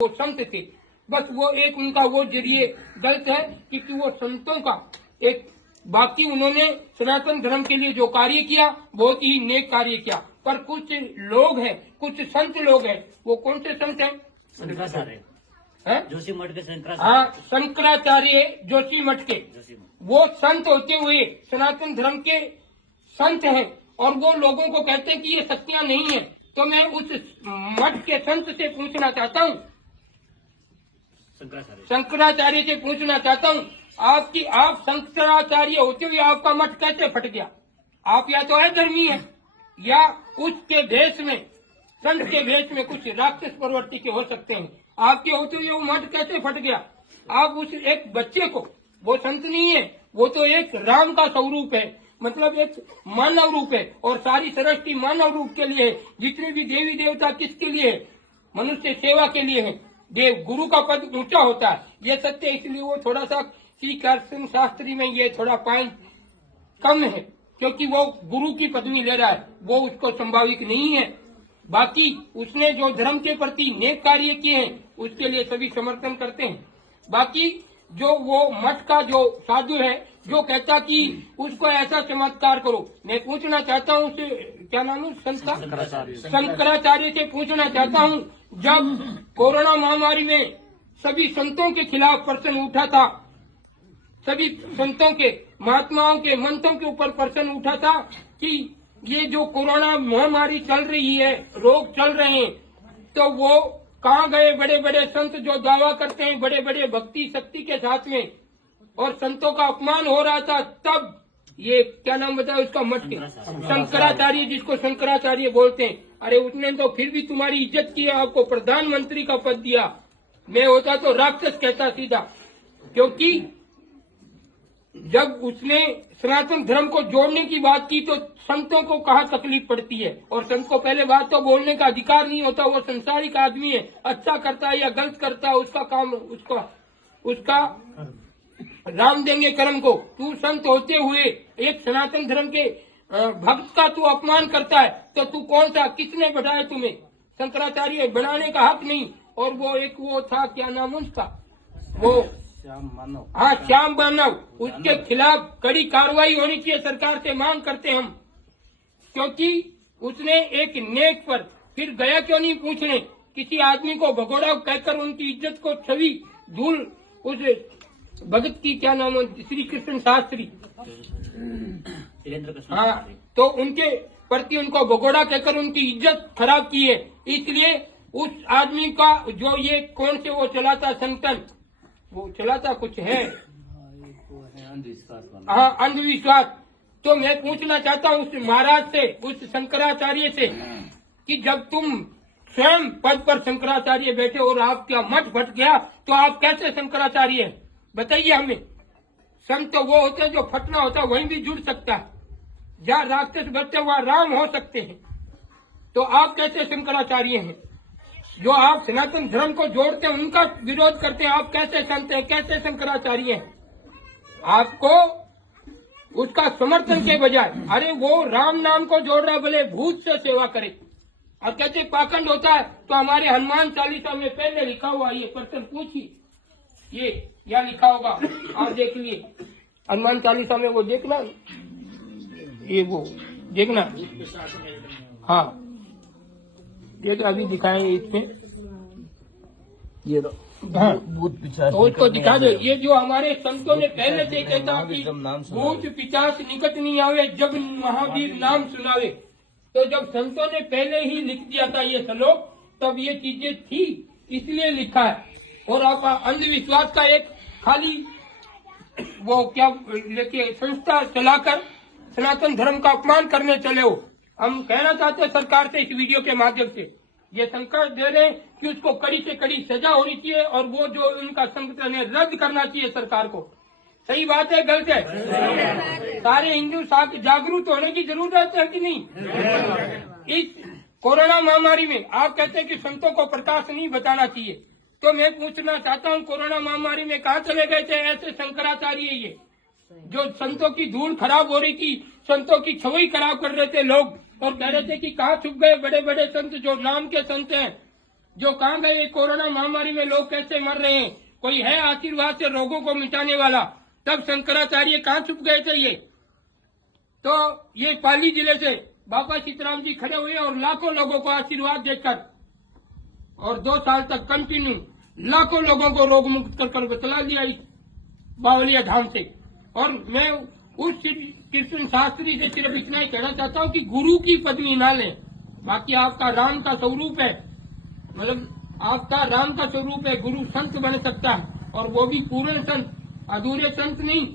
वो संत थे। बस वो एक उनका वो जरिए गलत है क्योंकि वो संतों का एक, बाकी उन्होंने सनातन धर्म के लिए जो कार्य किया बहुत ही नेक कार्य किया। पर कुछ लोग हैं, कुछ संत लोग हैं, वो कौन से संत हैं? शंकराचार्य जोशी मठ के हाँ, शंकराचार्य जोशी मठ के, वो संत होते हुए सनातन धर्म के संत हैं और वो लोगों को कहते हैं कि ये सत्या नहीं है। तो मैं उस मठ के संत से पूछना चाहता हूँ, शंकराचार्य से पूछना चाहता हूँ, आप शंकराचार्य होते हुए आपका मठ कैसे फट गया? आप या तो अधर्मी है या उसके भेष में, संत के भेष में कुछ राक्षस प्रवृत्ति के हो सकते हैं। आपके होते हुए वो मठ कैसे फट गया? आप उस एक बच्चे को, वो संत नहीं है, वो तो एक राम का स्वरूप है, मतलब एक मानव रूप है और सारी सृष्टि मानव रूप के लिए है। जितने भी देवी देवता किसके लिए है? मनुष्य सेवा के लिए है। देव गुरु का पद ऊंचा होता है, ये सत्य। इसलिए वो थोड़ा सा श्री कृष्ण शास्त्री में ये थोड़ा पॉइंट कम है क्योंकि वो गुरु की पदवी ले रहा है, वो उसको संभाविक नहीं है। बाकी उसने जो धर्म के प्रति नेक कार्य किए हैं उसके लिए सभी समर्थन करते हैं। बाकी जो वो मठ का जो साधु है जो कहता कि उसको ऐसा चमत्कार करो, मैं पूछना चाहता हूँ उसे, क्या नाम है? शंकराचार्य से पूछना चाहता हूँ, जब कोरोना महामारी में सभी संतों के खिलाफ प्रश्न उठा था, सभी संतों के, महात्माओं के, मंत्रों के ऊपर प्रश्न उठा था कि ये जो कोरोना महामारी चल रही है, रोग चल रहे हैं, तो वो कहाँ गए बड़े बड़े संत जो दावा करते हैं बड़े बड़े भक्ति शक्ति के साथ में, और संतों का अपमान हो रहा था। तब ये क्या नाम बताया उसका मठ के, शंकराचार्य, जिसको शंकराचार्य बोलते हैं, अरे उसने तो फिर भी तुम्हारी इज्जत की है, आपको प्रधानमंत्री का पद दिया। मैं होता तो राक्षस कहता सीधा, क्योंकि जब उसने सनातन धर्म को जोड़ने की बात की तो संतों को कहाँ तकलीफ पड़ती है, और संत को पहले बात तो बोलने का अधिकार नहीं होता। वो संसारिक आदमी है, अच्छा करता है या गलत करता है उसका काम, उसका राम देंगे कर्म को। तू संत होते हुए एक सनातन धर्म के भक्त का तू अपमान करता है, तो तू कौन सा, किसने बढ़ाया तुम्हें? शंकराचार्य बनाने का हक नहीं। और वो एक वो था, क्या नाम उसका, वो श्याम मानव, उसके खिलाफ कड़ी कार्रवाई होनी चाहिए, सरकार से मांग करते हम। क्योंकि उसने एक नेक पर फिर गया क्यों नहीं पूछने, किसी आदमी को भगोड़ा कहकर उनकी इज्जत को छवि धूल, उस भगत की क्या नाम है, श्री कृष्ण शास्त्री, हाँ, तो उनके प्रति उनको भगोड़ा कहकर उनकी इज्जत खराब की है। इसलिए उस आदमी का जो ये कौन से वो चलाता संगठन, वो चलाता कुछ है, हाँ, अंधविश्वास। तो मैं पूछना चाहता हूँ उस महाराज से, उस शंकराचार्य से, कि जब तुम स्वयं पद पर शंकराचार्य बैठे और आपका मठ फट गया तो आप कैसे शंकराचार्य हैं? बताइए हमें। संत तो वो होते हैं जो फटना होता है वहीं भी जुड़ सकता है, जहाँ राक्षस बचते वहाँ राम हो सकते हैं। तो आप कैसे शंकराचार्य हैं? जो आप सनातन धर्म को जोड़ते हैं उनका विरोध करते हैं, आप कैसे संत हैं, कैसे शंकराचार्य हैं? आपको उसका समर्थन के बजाय, अरे वो राम नाम को जोड़ रहा, भले भूत से सेवा करे, और कहते पाखंड होता है। तो हमारे हनुमान चालीसा में पहले लिखा हुआ, ये प्रश्न पूछिए, ये क्या लिखा होगा आप देख लिए हनुमान चालीसा में, वो देखना, ये वो देखना, हाँ देख, अभी दिखाएंगे इसमें, ये हाँ, भूत पिशाच उसको दिखा दो। ये जो हमारे संतों ने पहले से कहता कि भूत पिशाच निकट नहीं आवे जब महावीर नाम सुनावे, तो जब संतों ने पहले ही लिख दिया था ये श्लोक, तब ये चीजें थी, इसलिए लिखा है। और आप अंधविश्वास का एक खाली वो क्या लेके संस्था चलाकर सनातन धर्म का अपमान करने चले हो। हम कहना चाहते हैं सरकार से इस वीडियो के माध्यम से, ये संकल्प दे रहे हैं कि उसको कड़ी से कड़ी सजा होनी चाहिए और वो जो उनका संगठन है रद्द करना चाहिए सरकार को। सही बात है, गलत है? सारे हिंदू जागरूक होने की जरूरत है कि नहीं? इस कोरोना महामारी में आप कहते हैं कि संतों को प्रकाश नहीं बताना चाहिए, तो मैं पूछना चाहता हूँ कोरोना महामारी में कहाँ चले गए थे ऐसे शंकराचार्य, ये जो संतों की धूल खराब हो रही थी, संतों की छवि खराब कर रहे थे लोग, और कह रहे थे कि कहाँ छुप गए बड़े बड़े संत जो नाम के संत हैं, जो कहाँ गए? कोरोना महामारी में लोग कैसे मर रहे हैं? कोई है आशीर्वाद से रोगों को मिटाने वाला? तब शंकराचार्य कहाँ छुप गए थे ये? तो ये पाली जिले से बाबा सीताराम जी खड़े हुए और लाखों लोगों को आशीर्वाद देकर और 2 साल तक कंटिन्यू लाखों लोगों को रोग मुक्त कर बतला दिया इस बावलिया धाम से। और मैं उस कृष्ण शास्त्री से सिर्फ इतना ही कहना चाहता हूँ कि गुरु की पदवी ना लें। बाकी आपका राम का स्वरूप है, मतलब आपका राम का स्वरूप है। गुरु संत बन सकता है और वो भी पूर्ण संत, अधूरे संत नहीं।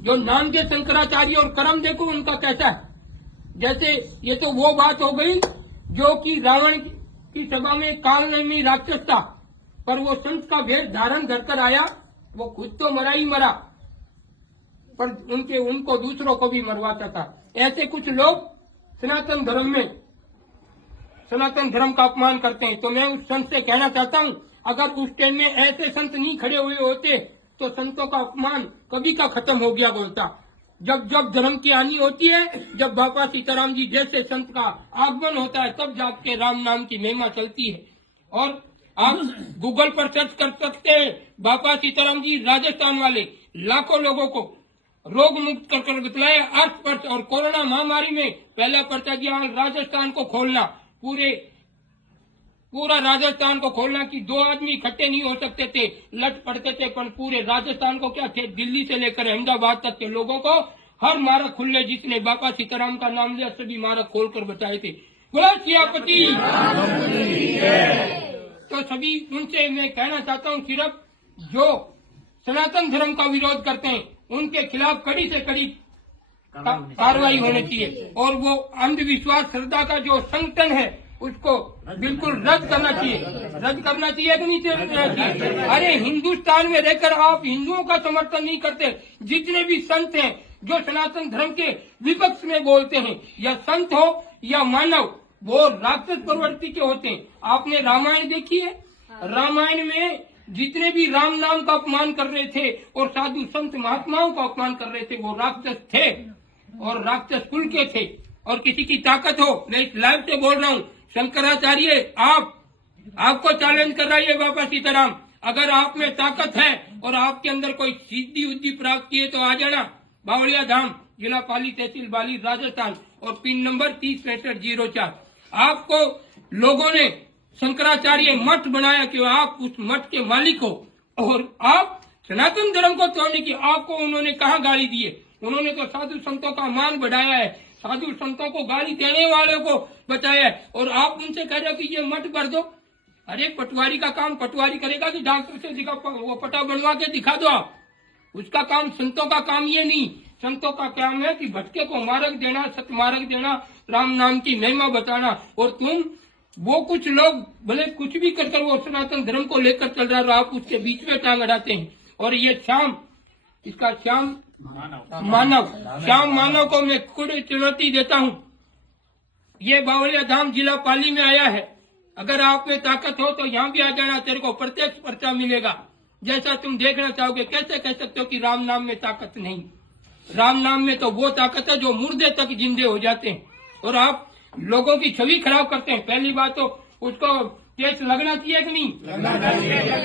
जो नाम के शंकराचार्य और कर्म देखो उनका कैसा है। जैसे ये तो वो बात हो गई जो कि रावण की सभा में कालनेमी राक्षस था, पर वो संत का भेष धारण कर आया। वो खुद तो मरा ही मरा, पर उनको दूसरों को भी मरवाता था। ऐसे कुछ लोग सनातन धर्म में सनातन धर्म का अपमान करते हैं। तो मैं उस संत से कहना चाहता हूँ, अगर उस टाइम में ऐसे संत नहीं खड़े हुए होते तो संतों का अपमान कभी का खत्म हो गया बोलता। जब जब धर्म की हानि होती है, जब बाबा सीताराम जी जैसे संत का आगमन होता है, तब जाके राम नाम की महिमा चलती है। और आप गूगल पर सर्च कर सकते हैं, बाबा सीताराम जी राजस्थान वाले लाखों लोगों को रोग मुक्त कर बतलाया अर्थ पर्च। और कोरोना महामारी में पहला पर्चा दिया राजस्थान को खोलना, पूरा राजस्थान को खोलना कि 2 आदमी इकट्ठे नहीं हो सकते थे, लट पड़ते थे। पर पूरे राजस्थान को क्या थे, दिल्ली से लेकर अहमदाबाद तक के लोगों को हर मार्ग खुले, जिसने बाबा सीताराम का नाम लिया सभी मार्ग खोलकर बताए थे। बोला सियापति। तो सभी उनसे मैं कहना चाहता हूँ, सिर्फ जो सनातन धर्म का विरोध करते हैं उनके खिलाफ कड़ी से कड़ी कार्रवाई होनी चाहिए। और वो अंधविश्वास श्रद्धा का जो संगठन है उसको बिल्कुल रद्द करना चाहिए। रद्द करना चाहिए कि नहीं चाहिए? अरे हिंदुस्तान में रहकर आप हिंदुओं का समर्थन नहीं करते। जितने भी संत हैं जो सनातन धर्म के विपक्ष में बोलते हैं, या संत हो या मानव, वो राक्षस प्रवृत्ति के होते हैं। आपने रामायण देखी है? रामायण में जितने भी राम नाम का अपमान कर रहे थे और साधु संत महात्माओं का अपमान कर रहे थे, वो राक्षस थे और राक्षस कुल के थे। और किसी की ताकत हो, मैं इस लाइव से बोल रहा हूँ, शंकराचार्य आपको चैलेंज कर रहा है बाबा सीताराम। अगर आप में ताकत है और आपके अंदर कोई सिद्धि उद्धि प्राप्त की है तो आ जाना। बावलिया धाम, जिला पाली, तहसील बाली, राजस्थान, और पिन नंबर 306504। आपको लोगों ने शंकराचार्य मठ बनाया कि आप उस मठ के मालिक हो, और आप सनातन धर्म को तोड़ने की आपको उन्होंने कहाँ गाली दी है? उन्होंने तो साधु संतों का मान बढ़ाया है, साधु संतों को गाली देने वालों को बताया है, और आप उनसे कह रहे हो कि ये मठ भर दो। अरे पटवारी का काम पटवारी करेगा कि डॉक्टर से दिखा, वो पटा बनवा के दिखा दो आप? उसका काम, संतों का काम ये नहीं। संतों का काम है कि भटके को मार्ग देना, सतमार्ग देना, राम नाम की महिमा बताना। और तुम वो कुछ लोग भले कुछ भी कर वो सनातन धर्म को लेकर चल रहा है, आप उसके बीच में टांग अड़ाते हैं। और ये श्याम मानव को मैं खुद चुनौती देता हूँ। ये बावलिया धाम जिला पाली में आया है। अगर आप में ताकत हो तो यहाँ भी आ जाना, तेरे को प्रत्यक्ष पर्चा मिलेगा। जैसा तुम देखना चाहोगे। कैसे कह सकते हो कि राम नाम में ताकत नहीं? राम नाम में तो वो ताकत है जो मुर्दे तक जिंदे हो जाते हैं। और आप लोगों की छवि खराब करते हैं। पहली बात तो उसको केस लगना चाहिए कि नहीं?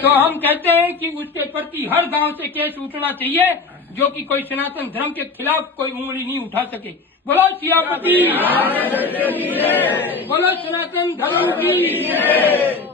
तो हम कहते हैं कि उसके प्रति हर गांव से केस उठना चाहिए, जो कि कोई सनातन धर्म के खिलाफ कोई उंगली नहीं उठा सके। बोलो सियापति, बोलो सनातन धर्म की।